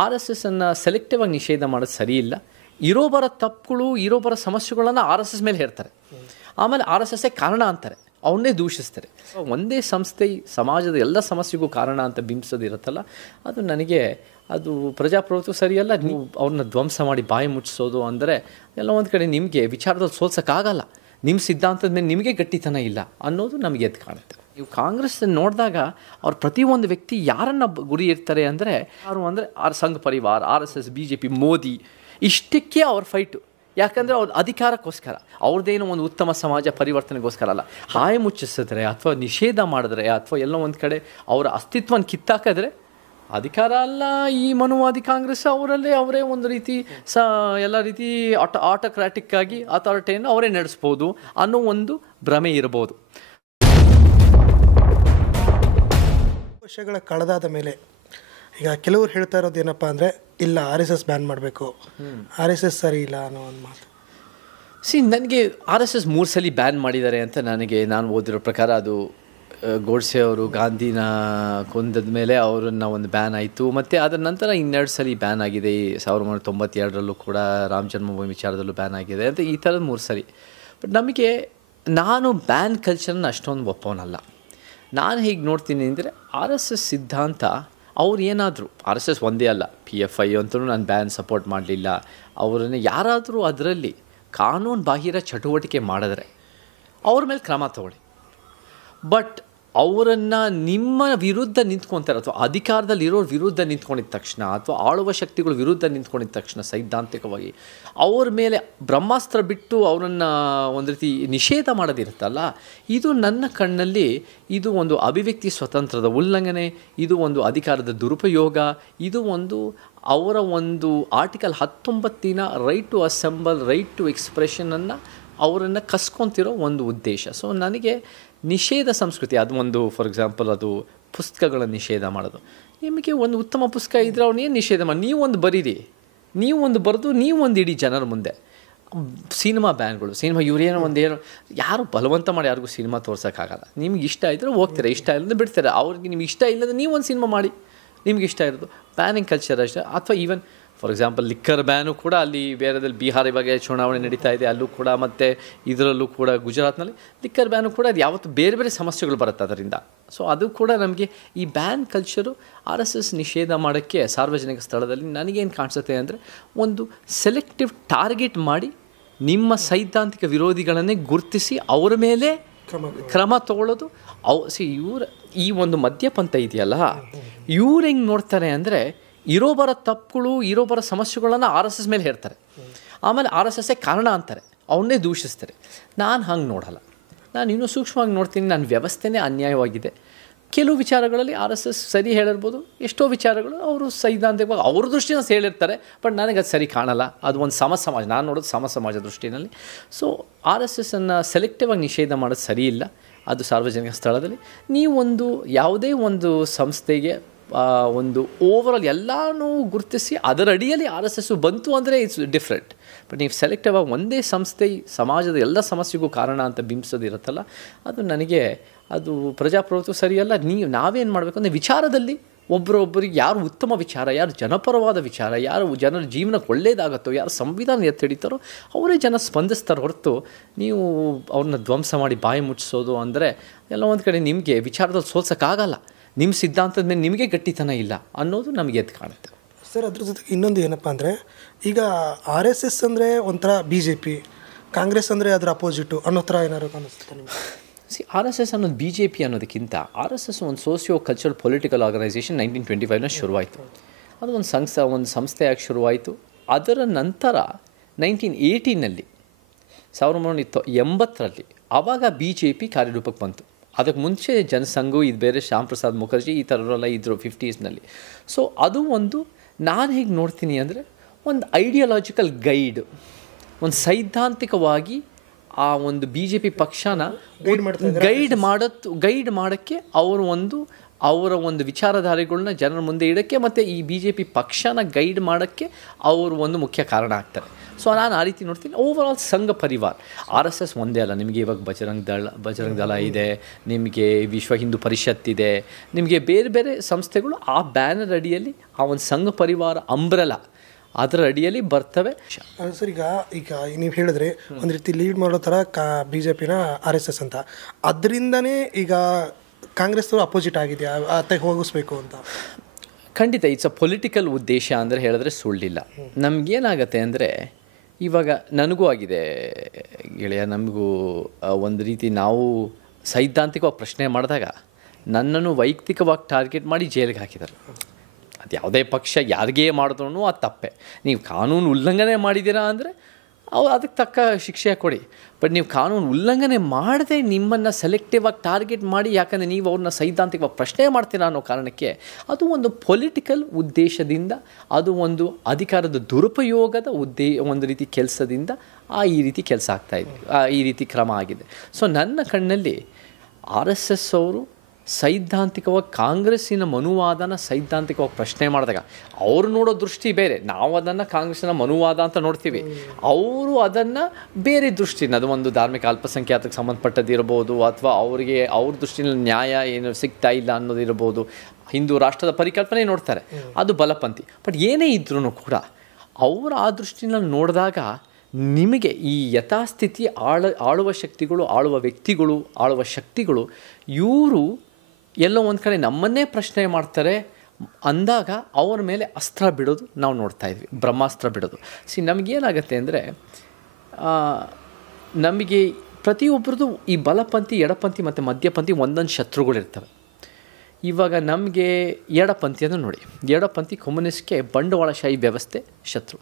R S S ಅನ್ನು selective ಆಗಿ ನಿಷೇಧ ಮಾಡೋದು ಸರಿ ಇಲ್ಲ. ಇರೋಬರ ತಪ್ಪುಗಳು ಇರೋಬರ ಸಮಸ್ಯೆಗಳನ್ನು ಆರ್ ಎಸ್ ಎಸ್ ಮೇಲೆ ಹೇಳ್ತಾರೆ, ಆಮೇಲೆ ಆರ್ ಎಸ್ ಎಸ್ಸೇ ಕಾರಣ ಅಂತಾರೆ, ಅವನ್ನೇ ದೂಷಿಸ್ತಾರೆ. ಒಂದೇ ಸಂಸ್ಥೆ ಸಮಾಜದ ಎಲ್ಲ ಸಮಸ್ಯೆಗೂ ಕಾರಣ ಅಂತ ಬಿಂಬಿಸೋದಿರುತ್ತಲ್ಲ, ಅದು ನನಗೆ ಅದು ಪ್ರಜಾಪ್ರಭುತ್ವ ಸರಿಯಲ್ಲ. ನೀವು ಅವ್ರನ್ನ ಧ್ವಂಸ ಮಾಡಿ ಬಾಯಿ ಮುಚ್ಚಿಸೋದು ಅಂದರೆ ಎಲ್ಲ ಒಂದು ಕಡೆ ನಿಮಗೆ ವಿಚಾರದಲ್ಲಿ ಸೋಲ್ಸೋಕ್ಕಾಗಲ್ಲ, ನಿಮ್ಮ ಸಿದ್ಧಾಂತದ ಮೇಲೆ ನಿಮಗೆ ಗಟ್ಟಿತನ ಇಲ್ಲ ಅನ್ನೋದು ನಮಗೆ ಎದ್ದು ಕಾಣುತ್ತೆ. ನೀವು ಕಾಂಗ್ರೆಸ್ ನೋಡಿದಾಗ ಅವ್ರ ಪ್ರತಿಯೊಂದು ವ್ಯಕ್ತಿ ಯಾರನ್ನು ಗುರಿ ಇರ್ತಾರೆ ಅಂದರೆ ಯಾರು ಅಂದರೆ Sangh Parivar, R S S, B J P, Modi, ಇಷ್ಟಕ್ಕೆ ಅವ್ರ ಫೈಟು. ಯಾಕಂದರೆ ಅವ್ರ ಅಧಿಕಾರಕ್ಕೋಸ್ಕರ, ಅವ್ರದ್ದೇನೋ ಒಂದು ಉತ್ತಮ ಸಮಾಜ ಪರಿವರ್ತನೆಗೋಸ್ಕರ ಅಲ್ಲ. ಹಾಯಿ ಮುಚ್ಚಿಸಿದ್ರೆ ಅಥವಾ ನಿಷೇಧ ಮಾಡಿದ್ರೆ ಅಥವಾ ಎಲ್ಲೋ ಒಂದು ಕಡೆ ಅವರ ಅಸ್ತಿತ್ವನ ಕಿತ್ತಾಕಿದ್ರೆ ಅಧಿಕಾರ ಅಲ್ಲ ಈ ಮನುವಾದಿ ಕಾಂಗ್ರೆಸ್, ಅವರೇ ಒಂದು ರೀತಿ ಎಲ್ಲ ರೀತಿ ಆಟೋಕ್ರಾಟಿಕ್ ಆಗಿ ಅಥಾರಿಟಿಯನ್ನು ಅವರೇ ನಡೆಸ್ಬೋದು ಅನ್ನೋ ಒಂದು ಭ್ರಮೆ ಇರ್ಬೋದು. ವರ್ಷಗಳ ಕಳೆದಾದ ಮೇಲೆ ಈಗ ಕೆಲವರು ಹೇಳ್ತಾ ಇರೋದು ಏನಪ್ಪ ಅಂದರೆ, ಇಲ್ಲ ಆರ್ ಎಸ್ ಎಸ್ ಬ್ಯಾನ್ ಮಾಡಬೇಕು, ಆರ್ ಎಸ್ ಎಸ್ ಸರಿ ಇಲ್ಲ ಅನ್ನೋ ಒಂದು ಮಾತು. ನನಗೆ ಆರ್ ಎಸ್ ಎಸ್ 3 ಸಲ ಬ್ಯಾನ್ ಮಾಡಿದ್ದಾರೆ ಅಂತ ನಾನು ಓದಿರೋ ಪ್ರಕಾರ ಅದು ಗೋಡ್ಸೆ ಅವರು ಗಾಂಧಿನ ಕೊಂದದ ಮೇಲೆ ಅವರನ್ನು ಒಂದು ಬ್ಯಾನ್ ಆಯಿತು. ಮತ್ತು ಅದರ ನಂತರ 2 ಸಲ ಬ್ಯಾನ್ ಆಗಿದೆ. 1992ರಲ್ಲೂ ಕೂಡ ರಾಮ ಜನ್ಮಭೂಮಿ ವಿಚಾರದಲ್ಲೂ ಬ್ಯಾನ್ ಆಗಿದೆ ಅಂತ ಈ ಥರದ 3 ಸಲ. ಬಟ್ ನಾನು ಬ್ಯಾನ್ ಕಲ್ಚರ್ನ ಅಷ್ಟೊಂದು ಒಪ್ಪೋನಲ್ಲ. ನಾನು ಹೇಗೆ ನೋಡ್ತೀನಿ ಅಂದರೆ, ಆರ್ ಎಸ್ ಎಸ್ ಸಿದ್ಧಾಂತ ಅವ್ರು ಏನಾದರೂ, ಆರ್ ಎಸ್ ಎಸ್ ಒಂದೇ ಅಲ್ಲ, ಪಿ ಎಫ್ ಐ ಅಂತಲೂ ನಾನು ಬ್ಯಾನ್ ಸಪೋರ್ಟ್ ಮಾಡಲಿಲ್ಲ. ಅವರನ್ನು ಯಾರಾದರೂ ಅದರಲ್ಲಿ ಕಾನೂನು ಬಾಹಿರ ಚಟುವಟಿಕೆ ಮಾಡಿದ್ರೆ ಅವ್ರ ಮೇಲೆ ಕ್ರಮ ತಗೊಳ್ಳಿ. ಬಟ್ ಅವರನ್ನು ನಿಮ್ಮ ವಿರುದ್ಧ ನಿಂತ್ಕೊತಾರೆ ಅಥವಾ ಅಧಿಕಾರದಲ್ಲಿರೋರ ವಿರುದ್ಧ ನಿಂತ್ಕೊಂಡಿದ್ದ ತಕ್ಷಣ ಅಥವಾ ಆಳುವ ಶಕ್ತಿಗಳ ವಿರುದ್ಧ ನಿಂತ್ಕೊಂಡಿದ್ದ ತಕ್ಷಣ ಸೈದ್ಧಾಂತಿಕವಾಗಿ ಅವ್ರ ಮೇಲೆ ಬ್ರಹ್ಮಾಸ್ತ್ರ ಬಿಟ್ಟು ಅವರನ್ನು ಒಂದು ರೀತಿ ನಿಷೇಧ ಮಾಡೋದಿರುತ್ತಲ್ಲ, ಇದು ನನ್ನ ಕಣ್ಣಲ್ಲಿ ಇದು ಒಂದು ಅಭಿವ್ಯಕ್ತಿ ಸ್ವಾತಂತ್ರ್ಯದ ಉಲ್ಲಂಘನೆ, ಇದು ಒಂದು ಅಧಿಕಾರದ ದುರುಪಯೋಗ, ಇದು ಒಂದು ಅವರ ಒಂದು ಆರ್ಟಿಕಲ್ 19ನ right to assemble, right to ಎಕ್ಸ್ಪ್ರೆಷನನ್ನು ಅವರನ್ನು ಕಸ್ಕೊತಿರೋ ಒಂದು ಉದ್ದೇಶ. ಸೊ ನನಗೆ ನಿಷೇಧ ಸಂಸ್ಕೃತಿ ಅದು ಒಂದು, ಫಾರ್ ಎಕ್ಸಾಂಪಲ್ ಅದು ಪುಸ್ತಕಗಳ ನಿಷೇಧ ಮಾಡೋದು. ನಿಮಗೆ ಒಂದು ಉತ್ತಮ ಪುಸ್ತಕ ಇದ್ದರೆ ಅವನೇನು ನಿಷೇಧ ಮಾಡಿ, ನೀವೊಂದು ಬರೀರಿ, ನೀವೊಂದು ಬರೆದು ನೀವೊಂದು ಇಡೀ ಜನರ ಮುಂದೆ. ಸಿನಿಮಾ ಬ್ಯಾನ್ಗಳು, ಇವರೇನೋ ಯಾರು ಬಲವಂತ ಮಾಡಿ ಯಾರಿಗೂ ಸಿನಿಮಾ ತೋರ್ಸೋಕ್ಕಾಗಲ್ಲ. ನಿಮ್ಗೆ ಇಷ್ಟ ಇದ್ದರೆ ಹೋಗ್ತಾರೆ, ಇಷ್ಟ ಇಲ್ಲದೆ ಬಿಡ್ತಾರೆ. ಅವ್ರಿಗೆ ನಿಮ್ಗೆ ಇಷ್ಟ ಇಲ್ಲದೆ ನೀವೊಂದು ಸಿನಿಮಾ ಮಾಡಿ, ನಿಮ್ಗೆ ಇಷ್ಟ ಇರೋದು. ಬ್ಯಾನಿಂಗ್ ಕಲ್ಚರ್ ಅಷ್ಟೇ. ಅಥವಾ even for example liquor ban ಕೂಡ ಅಲ್ಲಿ ಬೇರೆದಲ್ಲಿ ಬಿಹಾರ ಇವಾಗ ಚುನಾವಣೆ ನಡೀತಾ ಇದೆ, ಅಲ್ಲೂ ಕೂಡ ಮತ್ತು ಇದರಲ್ಲೂ ಕೂಡ ಗುಜರಾತ್ನಲ್ಲಿ ಲಿಕ್ಕರ್ ಬ್ಯಾನು ಕೂಡ ಅದು ಯಾವತ್ತು ಬೇರೆ ಬೇರೆ ಸಮಸ್ಯೆಗಳು ಬರುತ್ತೆ ಅದರಿಂದ. ಸೊ ಅದು ಕೂಡ ನಮಗೆ ಈ ban culture R S S ನಿಷೇಧ ಮಾಡೋಕ್ಕೆ ಸಾರ್ವಜನಿಕ ಸ್ಥಳದಲ್ಲಿ ನನಗೇನು ಕಾಣಿಸುತ್ತೆ ಅಂದರೆ, ಒಂದು ಸೆಲೆಕ್ಟಿವ್ ಟಾರ್ಗೆಟ್ ಮಾಡಿ ನಿಮ್ಮ ಸೈದ್ಧಾಂತಿಕ ವಿರೋಧಿಗಳನ್ನೇ ಗುರುತಿಸಿ ಅವರ ಮೇಲೆ ಕ್ರಮ ತಗೊಳ್ಳೋದು. ಇವ್ರ ಈ ಒಂದು ಮದ್ಯಪಂಥ ಇದೆಯಲ್ಲ, ಇವ್ರು ಹೆಂಗೆ ನೋಡ್ತಾರೆ ಅಂದರೆ, ಇರೋಬರ ತಪ್ಪುಗಳು ಇರೋಬರ ಸಮಸ್ಯೆಗಳನ್ನು ಆರ್ ಎಸ್ ಎಸ್ ಮೇಲೆ ಹೇಳ್ತಾರೆ, ಆಮೇಲೆ ಆರ್ ಎಸ್ ಎಸ್ಸೇ ಕಾರಣ ಅಂತಾರೆ, ಅವನ್ನೇ ದೂಷಿಸ್ತಾರೆ. ನಾನು ಹಂಗೆ ನೋಡಲ್ಲ. ನಾನು ಇನ್ನೂ ಸೂಕ್ಷ್ಮವಾಗಿ ನೋಡ್ತೀನಿ. ನನ್ನ ವ್ಯವಸ್ಥೆನೇ ಅನ್ಯಾಯವಾಗಿದೆ. ಕೆಲವು ವಿಚಾರಗಳಲ್ಲಿ ಆರ್ ಎಸ್ ಎಸ್ ಸರಿ ಹೇಳಿರ್ಬೋದು, ಎಷ್ಟೋ ವಿಚಾರಗಳು ಅವರು ಸೈದ್ಧಾಂತಿಕವಾಗಿ ಅವ್ರ ದೃಷ್ಟಿನ ಹೇಳಿರ್ತಾರೆ. ಬಟ್ ನನಗೆ ಅದು ಸರಿ ಕಾಣಲ್ಲ. ಅದು ಒಂದು ಸಮಾಜ, ನಾನು ನೋಡೋದು ಸಮಾಜ ದೃಷ್ಟಿನಲ್ಲಿ. ಸೊ ಆರ್ ಎಸ್ ಎಸ್ಸನ್ನು ಸೆಲೆಕ್ಟಿವ್ ಆಗಿ ನಿಷೇಧ ಮಾಡೋದು ಸರಿ ಇಲ್ಲ. ಅದು ಸಾರ್ವಜನಿಕ ಸ್ಥಳದಲ್ಲಿ ನೀವೊಂದು ಯಾವುದೇ ಒಂದು ಸಂಸ್ಥೆಗೆ ಒಂದು ಓವರಾಲ್ ಎಲ್ಲನೂ ಗುರುತಿಸಿ ಅದರ ಅಡಿಯಲ್ಲಿ ಆರ್ ಎಸ್ ಎಸ್ಸು ಬಂತು ಅಂದರೆ ಇಟ್ಸ್ ಡಿಫ್ರೆಂಟ್. ಬಟ್ ನೀವು ಸೆಲೆಕ್ಟಿವ್ ಆಗಿ ಒಂದೇ ಸಂಸ್ಥೆ ಸಮಾಜದ ಎಲ್ಲ ಸಮಸ್ಯೆಗೂ ಕಾರಣ ಅಂತ ಬಿಂಬಿಸೋದಿರುತ್ತಲ್ಲ, ಅದು ನನಗೆ ಅದು ಪ್ರಜಾಪ್ರಭುತ್ವ ಸರಿಯಲ್ಲ. ನಾವೇನು ಮಾಡಬೇಕು ಅಂದರೆ, ವಿಚಾರದಲ್ಲಿ ಒಬ್ಬರೊಬ್ಬರಿಗೆ ಯಾರು ಉತ್ತಮ ವಿಚಾರ, ಯಾರು ಜನಪರವಾದ ವಿಚಾರ, ಯಾರು ಜನರ ಜೀವನಕ್ಕೆ ಒಳ್ಳೆಯದಾಗುತ್ತೋ, ಯಾರು ಸಂವಿಧಾನ ಎತ್ತಿ ಹಿಡಿತಾರೋ ಅವರೇ ಜನ ಸ್ಪಂದಿಸ್ತಾರೆ ಹೊರತು ನೀವು ಅವ್ರನ್ನ ಧ್ವಂಸ ಮಾಡಿ ಬಾಯಿ ಮುಚ್ಚಿಸೋದು ಅಂದರೆ ಎಲ್ಲ ಒಂದು ಕಡೆ ನಿಮಗೆ ವಿಚಾರದಲ್ಲಿ ಸೋಲ್ಸೋಕ್ಕಾಗಲ್ಲ, ನಿಮ್ಮ ಸಿದ್ಧಾಂತದ ಮೇಲೆ ನಿಮಗೆ ಗಟ್ಟಿತನ ಇಲ್ಲ ಅನ್ನೋದು ನಮಗೆ ಎದ್ದು ಕಾಣುತ್ತೆ. ಸರ್, ಅದ್ರ ಜೊತೆಗೆ ಇನ್ನೊಂದು ಏನಪ್ಪ ಅಂದರೆ, ಈಗ ಆರ್ ಎಸ್ ಎಸ್ ಅಂದರೆ ಒಂಥರ ಬಿ ಜೆ ಪಿ, ಕಾಂಗ್ರೆಸ್ ಅಂದರೆ ಅದರ ಅಪೋಸಿಟು ಅನ್ನೋ ಥರ ಏನಾದ್ರು ಕಾಣಿಸುತ್ತೆ ನಿಮಗೆ? ಆರ್ ಎಸ್ ಎಸ್ ಅನ್ನೋದು ಬಿ ಜೆ ಪಿ ಅನ್ನೋದಕ್ಕಿಂತ ಆರ್ ಎಸ್ ಎಸ್ ಒಂದು ಸೋಷಿಯೋ ಕಲ್ಚರಲ್ ಪೊಲಿಟಿಕಲ್ ಆರ್ಗನೈಸೇಷನ್ 1925ನ ಶುರುವಾಯಿತು. ಅದು ಒಂದು ಸಂಸ್ಥೆಯಾಗಿ ಶುರುವಾಯಿತು. ಅದರ ನಂತರ 1980ನಲ್ಲಿ 1980ರಲ್ಲಿ ಆವಾಗ ಬಿ ಜೆ ಪಿ ಕಾರ್ಯರೂಪಕ್ಕೆ ಬಂತು. ಅದಕ್ಕೆ ಮುಂಚೆ ಜನಸಂಘು ಇದು ಬೇರೆ, ಶ್ಯಾಮ್ ಪ್ರಸಾದ್ ಮುಖರ್ಜಿ ಈ ಥರರೆಲ್ಲ ಇದ್ದರು 50ಸ್ನಲ್ಲಿ. ಸೊ ಅದು ಒಂದು, ನಾನು ಹೇಗೆ ನೋಡ್ತೀನಿ ಅಂದರೆ, ಒಂದು ಐಡಿಯಾಲಜಿಕಲ್ ಗೈಡ್, ಒಂದು ಸೈದ್ಧಾಂತಿಕವಾಗಿ ಆ ಒಂದು ಬಿ ಜೆ ಪಿ ಪಕ್ಷನ ಗೈಡ್ ಮಾಡೋಕ್ಕೆ ಅವರು ಒಂದು ಅವರ ಒಂದು ವಿಚಾರಧಾರೆಗಳನ್ನ ಜನರ ಮುಂದೆ ಇಡೋಕ್ಕೆ ಮತ್ತು ಈ BJP ಪಕ್ಷನ ಗೈಡ್ ಮಾಡೋಕ್ಕೆ ಅವರು ಒಂದು ಮುಖ್ಯ ಕಾರಣ ಆಗ್ತಾರೆ. ಸೊ ನಾನು ಆ ರೀತಿ ನೋಡ್ತೀನಿ. ಓವರಾಲ್ ಸಂಘ ಪರಿವಾರ RSS ಒಂದೇ ಅಲ್ಲ, ನಿಮಗೆ ಇವಾಗ ಬಜರಂಗ್ ದಳ ಇದೆ, ನಿಮಗೆ ವಿಶ್ವ ಹಿಂದೂ ಪರಿಷತ್ ಇದೆ, ನಿಮಗೆ ಬೇರೆ ಬೇರೆ ಸಂಸ್ಥೆಗಳು ಆ ಬ್ಯಾನರ್ ಅಡಿಯಲ್ಲಿ ಆ ಒಂದು ಸಂಘ ಪರಿವಾರ ಅಂಬ್ರೆಲಾ ಅದರ ಅಡಿಯಲ್ಲಿ ಬರ್ತವೆ. ಸರ್, ಈಗ ನೀವು ಹೇಳಿದ್ರೆ ಒಂದು ರೀತಿ ಲೀಡ್ ಮಾಡೋ ಥರ BJPನ RSS ಅಂತ, ಅದರಿಂದನೇ ಈಗ ಕಾಂಗ್ರೆಸ್ ಅಪೋಸಿಟ್ ಆಗಿದೆಯಾ ಅತ್ತೆ ಹೋಗಿಸ್ಬೇಕು ಅಂತ? ಖಂಡಿತ ಇಟ್ಸ್ ಅ ಪೊಲಿಟಿಕಲ್ ಉದ್ದೇಶ ಅಂದರೆ ಹೇಳಿದ್ರೆ ಸುಳ್ಳಿಲ್ಲ. ನಮಗೇನಾಗತ್ತೆ ಅಂದರೆ ಇವಾಗ ನನಗೂ ಆಗಿದೆ ಗೆಳೆಯ, ನಮಗೂ ಒಂದು ರೀತಿ ನಾವು ಸೈದ್ಧಾಂತಿಕವಾಗಿ ಪ್ರಶ್ನೆ ಮಾಡಿದಾಗ ನನ್ನನ್ನು ವೈಯಕ್ತಿಕವಾಗಿ ಟಾರ್ಗೆಟ್ ಮಾಡಿ ಜೈಲಿಗೆ ಹಾಕಿದ್ದಾರೆ. ಅದು ಯಾವುದೇ ಪಕ್ಷ ಯಾರಿಗೇ ಮಾಡಿದ್ರು ಅದು ತಪ್ಪೆ. ನೀವು ಕಾನೂನು ಉಲ್ಲಂಘನೆ ಮಾಡಿದ್ದೀರಾ ಅಂದರೆ ಅದಕ್ಕೆ ತಕ್ಕ ಶಿಕ್ಷೆ ಕೊಡಿ. ಬಟ್ ನೀವು ಕಾನೂನು ಉಲ್ಲಂಘನೆ ಮಾಡದೆ ನಿಮ್ಮನ್ನು ಸೆಲೆಕ್ಟಿವ್ ಆಗಿ ಟಾರ್ಗೆಟ್ ಮಾಡಿ, ಯಾಕಂದರೆ ನೀವು ಅವ್ರನ್ನ ಸೈದ್ಧಾಂತಿಕವಾಗಿ ಪ್ರಶ್ನೆ ಮಾಡ್ತೀರಾ ಅನ್ನೋ ಕಾರಣಕ್ಕೆ ಅದು ಒಂದು ಪೊಲಿಟಿಕಲ್ ಉದ್ದೇಶದಿಂದ, ಅದು ಒಂದು ಅಧಿಕಾರದ ದುರುಪಯೋಗದ ಒಂದು ರೀತಿ ಕೆಲಸದಿಂದ ಈ ರೀತಿ ಕೆಲಸ ಆಗ್ತಾಯಿದೆ, ಈ ರೀತಿ ಕ್ರಮ ಆಗಿದೆ. ಸೊ ನನ್ನ ಕಣ್ಣಲ್ಲಿ RSS ಅವರು ಸೈದ್ಧಾಂತಿಕವಾಗಿ ಕಾಂಗ್ರೆಸ್ಸಿನ ಮನುವಾದನ ಸೈದ್ಧಾಂತಿಕವಾಗಿ ಪ್ರಶ್ನೆ ಮಾಡಿದಾಗ ಅವರು ನೋಡೋ ದೃಷ್ಟಿ ಬೇರೆ. ನಾವು ಅದನ್ನು ಕಾಂಗ್ರೆಸ್ಸಿನ ಮನುವಾದ ಅಂತ ನೋಡ್ತೀವಿ, ಅವರು ಅದನ್ನು ಬೇರೆ ದೃಷ್ಟಿನ, ಅದು ಒಂದು ಧಾರ್ಮಿಕ ಅಲ್ಪಸಂಖ್ಯಾತಕ್ಕೆ ಸಂಬಂಧಪಟ್ಟದ್ದಿರ್ಬೋದು, ಅಥವಾ ಅವರಿಗೆ ಅವ್ರ ದೃಷ್ಟಿನಲ್ಲಿ ನ್ಯಾಯ ಏನು ಸಿಗ್ತಾ ಇಲ್ಲ ಅನ್ನೋದಿರ್ಬೋದು, ಹಿಂದೂ ರಾಷ್ಟ್ರದ ಪರಿಕಲ್ಪನೆ ನೋಡ್ತಾರೆ, ಅದು ಬಲಪಂಥಿ. ಬಟ್ ಏನೇ ಇದ್ರೂ ಕೂಡ ಅವರು ಆ ದೃಷ್ಟಿನಲ್ಲಿ ನೋಡಿದಾಗ ನಿಮಗೆ ಈ ಯಥಾಸ್ಥಿತಿ ಆಳುವ ಶಕ್ತಿಗಳು, ಆಳುವ ವ್ಯಕ್ತಿಗಳು, ಆಳುವ ಶಕ್ತಿಗಳು ಇವರು ಎಲ್ಲೋ ಒಂದು ಕಡೆ ನಮ್ಮನ್ನೇ ಪ್ರಶ್ನೆ ಮಾಡ್ತಾರೆ ಅಂದಾಗ ಅವರ ಮೇಲೆ ಅಸ್ತ್ರ ಬಿಡೋದು ನಾವು ನೋಡ್ತಾ ಇದ್ವಿ, ಬ್ರಹ್ಮಾಸ್ತ್ರ ಬಿಡೋದು. ನಮಗೇನಾಗತ್ತೆ ಅಂದರೆ ನಮಗೆ ಪ್ರತಿಯೊಬ್ಬರದು ಈ ಬಲಪಂಥಿ, ಎಡಪಂಥಿ ಮತ್ತು ಮಧ್ಯಪಂಥಿ ಒಂದೊಂದು ಶತ್ರುಗಳಿರ್ತವೆ. ಇವಾಗ ನಮಗೆ ಎಡಪಂಥಿಯನ್ನು ನೋಡಿ, ಎಡಪಂಥಿ ಕಮ್ಯುನಿಸ್ಟ್ಗೆ ಬಂಡವಾಳಶಾಹಿ ವ್ಯವಸ್ಥೆ ಶತ್ರು.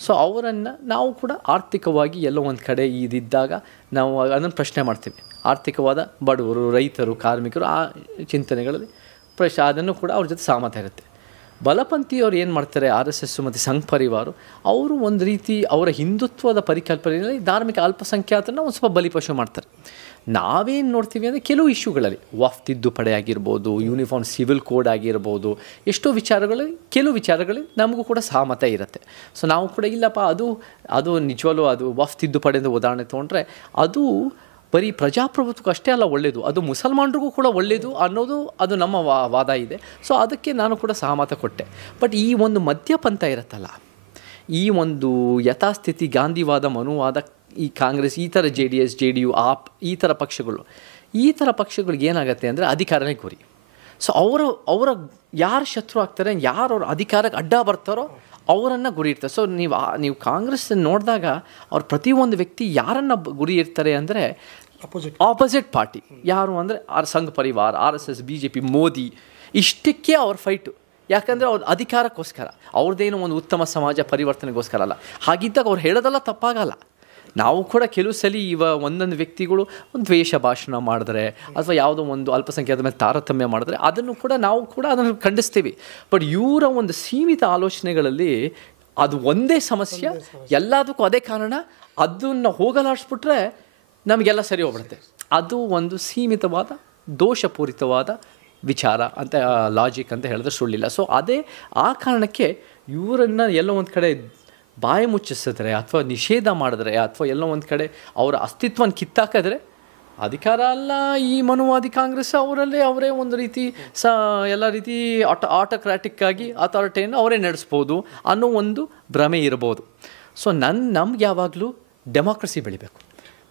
ಸೊ ಅವರನ್ನು ನಾವು ಕೂಡ ಆರ್ಥಿಕವಾಗಿ ಎಲ್ಲೋ ಒಂದು ಕಡೆ ಇದಿದ್ದಾಗ ನಾವು ಅದನ್ನು ಪ್ರಶ್ನೆ ಮಾಡ್ತೀವಿ. ಆರ್ಥಿಕವಾದ ಬಡವರು, ರೈತರು, ಕಾರ್ಮಿಕರು, ಆ ಚಿಂತನೆಗಳಲ್ಲಿ ಅದನ್ನು ಕೂಡ ಅವ್ರ ಜೊತೆ ಸಹಮತ ಇರುತ್ತೆ. ಬಲಪಂಥಿಯವರು ಏನು ಮಾಡ್ತಾರೆ, RSS ಮತ್ತು ಸಂಘ ಪರಿವಾರ, ಅವರು ಒಂದು ರೀತಿ ಅವರ ಹಿಂದುತ್ವದ ಪರಿಕಲ್ಪನೆಯಲ್ಲಿ ಧಾರ್ಮಿಕ ಅಲ್ಪಸಂಖ್ಯಾತರನ್ನ ಒಂದು ಸ್ವಲ್ಪ ಬಲಿಪಶು ಮಾಡ್ತಾರೆ. ನಾವೇನು ನೋಡ್ತೀವಿ ಅಂದರೆ ಕೆಲವು ಇಶ್ಯೂಗಳಲ್ಲಿ ವಕ್ಫ್ ತಿದ್ದುಪಡಿ ಆಗಿರ್ಬೋದು, ಯೂನಿಫಾರ್ಮ್ ಸಿವಿಲ್ ಕೋಡ್ ಆಗಿರ್ಬೋದು, ಎಷ್ಟೋ ಕೆಲವು ವಿಚಾರಗಳಲ್ಲಿ ನಮಗೂ ಕೂಡ ಸಹಮತ ಇರುತ್ತೆ. ಸೊ ನಾವು ಕೂಡ ಇಲ್ಲಪ್ಪ ಅದು ನಿಜವಲ್ಲೂ ಅದು ವಕ್ಫ್ ತಿದ್ದುಪಡಿಯಿಂದ ಉದಾಹರಣೆ ತೊಗೊಂಡ್ರೆ ಅದು ಬರೀ ಪ್ರಜಾಪ್ರಭುತ್ವಕ್ಕೆ ಅಷ್ಟೇ ಅಲ್ಲ ಒಳ್ಳೆಯದು, ಅದು ಮುಸಲ್ಮಾನರಿಗೂ ಕೂಡ ಒಳ್ಳೆಯದು ಅನ್ನೋದು ಅದು ನಮ್ಮ ವಾದ ಇದೆ. ಸೊ ಅದಕ್ಕೆ ನಾನು ಕೂಡ ಸಹಮತ ಕೊಟ್ಟೆ. ಬಟ್ ಈ ಒಂದು ಮಧ್ಯಪಂಥ ಇರುತ್ತಲ್ಲ, ಈ ಒಂದು ಯಥಾಸ್ಥಿತಿ ಗಾಂಧಿವಾದ, ಮನುವಾದ, ಈ ಕಾಂಗ್ರೆಸ್, ಈ ಥರ JDS, JDU, AP, ಈ ಥರ ಪಕ್ಷಗಳಿಗೆ ಏನಾಗುತ್ತೆ ಅಂದರೆ ಅಧಿಕಾರನೇ ಗುರಿ. ಸೊ ಅವರ ಯಾರು ಶತ್ರು ಆಗ್ತಾರೆ, ಯಾರು ಅವ್ರ ಅಧಿಕಾರಕ್ಕೆ ಅಡ್ಡ ಬರ್ತಾರೋ ಅವರನ್ನು ಗುರಿ ಇರ್ತಾರೆ. ಸೊ ನೀವು ಕಾಂಗ್ರೆಸ್ ನೋಡಿದಾಗ ಅವ್ರ ಪ್ರತಿಯೊಂದು ವ್ಯಕ್ತಿ ಯಾರನ್ನು ಗುರಿ ಇರ್ತಾರೆ ಅಂದರೆ ಆಪೋಸಿಟ್ ಪಾರ್ಟಿ. ಯಾರು ಅಂದರೆ ಸಂಘ ಪರಿವಾರ, RSS, BJP, ಮೋದಿ, ಇಷ್ಟಕ್ಕೆ ಅವ್ರ ಫೈಟು. ಯಾಕಂದರೆ ಅವ್ರ ಅಧಿಕಾರಕ್ಕೋಸ್ಕರ, ಅವ್ರದ್ದೇನೋ ಒಂದು ಉತ್ತಮ ಸಮಾಜ ಪರಿವರ್ತನೆಗೋಸ್ಕರ ಅಲ್ಲ. ಹಾಗಿದ್ದಾಗ ಅವ್ರು ಹೇಳೋದೆಲ್ಲ ತಪ್ಪಾಗಲ್ಲ. ನಾವು ಕೂಡ ಕೆಲವು ಸಲ ಒಂದೊಂದು ವ್ಯಕ್ತಿಗಳು ಒಂದು ದ್ವೇಷ ಭಾಷಣ ಮಾಡಿದ್ರೆ ಅಥವಾ ಯಾವುದೋ ಒಂದು ಅಲ್ಪಸಂಖ್ಯಾತರ ಮೇಲೆ ತಾರತಮ್ಯ ಮಾಡಿದ್ರೆ ಅದನ್ನು ಕೂಡ ನಾವು ಕೂಡ ಅದನ್ನು ಖಂಡಿಸ್ತೀವಿ. ಬಟ್ ಇವರ ಒಂದು ಸೀಮಿತ ಆಲೋಚನೆಗಳಲ್ಲಿ ಅದು ಒಂದೇ ಸಮಸ್ಯೆ, ಎಲ್ಲದಕ್ಕೂ ಅದೇ ಕಾರಣ, ಅದನ್ನು ಹೋಗಲಾಡಿಸ್ಬಿಟ್ರೆ ನಮಗೆಲ್ಲ ಸರಿ ಹೋಗ್ಬಿಡುತ್ತೆ. ಅದು ಒಂದು ಸೀಮಿತವಾದ ದೋಷಪೂರಿತವಾದ ವಿಚಾರ ಅಂತ, ಲಾಜಿಕ್ ಅಂತ ಹೇಳಿದ್ರೆ ಸುಳ್ಳಿಲ್ಲ. ಸೊ ಆ ಕಾರಣಕ್ಕೆ ಇವರನ್ನು ಎಲ್ಲೋ ಒಂದು ಕಡೆ ಬಾಯಿ ಮುಚ್ಚಿಸಿದ್ರೆ ಅಥವಾ ನಿಷೇಧ ಮಾಡಿದ್ರೆ ಅಥವಾ ಎಲ್ಲೋ ಒಂದು ಕಡೆ ಅವರ ಅಸ್ತಿತ್ವನ ಕಿತ್ತಾಕಿದ್ರೆ ಅಧಿಕಾರ ಅಲ್ಲ, ಈ ಮನುವಾದಿ ಕಾಂಗ್ರೆಸ್ ಅವರೇ ಒಂದು ರೀತಿ ಎಲ್ಲ ರೀತಿ ಆಟೋಕ್ರಾಟಿಕ್ ಆಗಿ ಅಥಾರಿಟಿಯನ್ನು ಅವರೇ ನಡೆಸ್ಬೋದು ಅನ್ನೋ ಒಂದು ಭ್ರಮೆ ಇರ್ಬೋದು. ಸೊ ನಮ್ಗೆ ಯಾವಾಗಲೂ ಡೆಮಾಕ್ರಸಿ ಬೆಳಿಬೇಕು,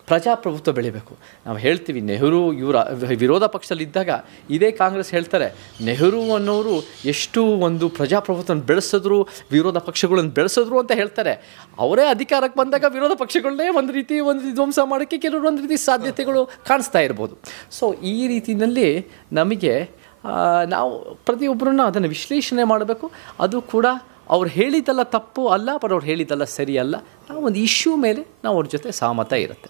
ಪ್ರಜಾಪ್ರಭುತ್ವ ಬೆಳಿಬೇಕು. ನಾವು ಹೇಳ್ತೀವಿ, ನೆಹರು ಇವರ ವಿರೋಧ ಪಕ್ಷದಲ್ಲಿದ್ದಾಗ ಇದೇ ಕಾಂಗ್ರೆಸ್ ಹೇಳ್ತಾರೆ, ನೆಹರು ಅನ್ನೋರು ಎಷ್ಟು ಒಂದು ಪ್ರಜಾಪ್ರಭುತ್ವನ ಬೆಳೆಸಿದ್ರು, ವಿರೋಧ ಪಕ್ಷಗಳನ್ನು ಬೆಳೆಸಿದ್ರು ಅಂತ ಹೇಳ್ತಾರೆ. ಅವರೇ ಅಧಿಕಾರಕ್ಕೆ ಬಂದಾಗ ವಿರೋಧ ಪಕ್ಷಗಳನ್ನೇ ಒಂದು ರೀತಿ ಧ್ವಂಸ ಮಾಡೋಕ್ಕೆ ಕೆಲವರು ಒಂದು ರೀತಿ ಸಾಧ್ಯತೆಗಳು ಕಾಣಿಸ್ತಾ ಇರ್ಬೋದು. ಸೊ ಈ ರೀತಿಯಲ್ಲಿ ನಮಗೆ ನಾವು ಪ್ರತಿಯೊಬ್ಬರನ್ನ ಅದನ್ನು ವಿಶ್ಲೇಷಣೆ ಮಾಡಬೇಕು. ಅದು ಕೂಡ ಅವ್ರು ಹೇಳಿದ್ದೆಲ್ಲ ತಪ್ಪು ಅಲ್ಲ, ಬಟ್ ಅವ್ರು ಹೇಳಿದ್ದೆಲ್ಲ ಸರಿ ಅಲ್ಲ. ನಾವು ಒಂದು ಇಶ್ಯೂ ಮೇಲೆ ನಾವು ಅವ್ರ ಜೊತೆ ಸಹಮತ ಇರುತ್ತೆ.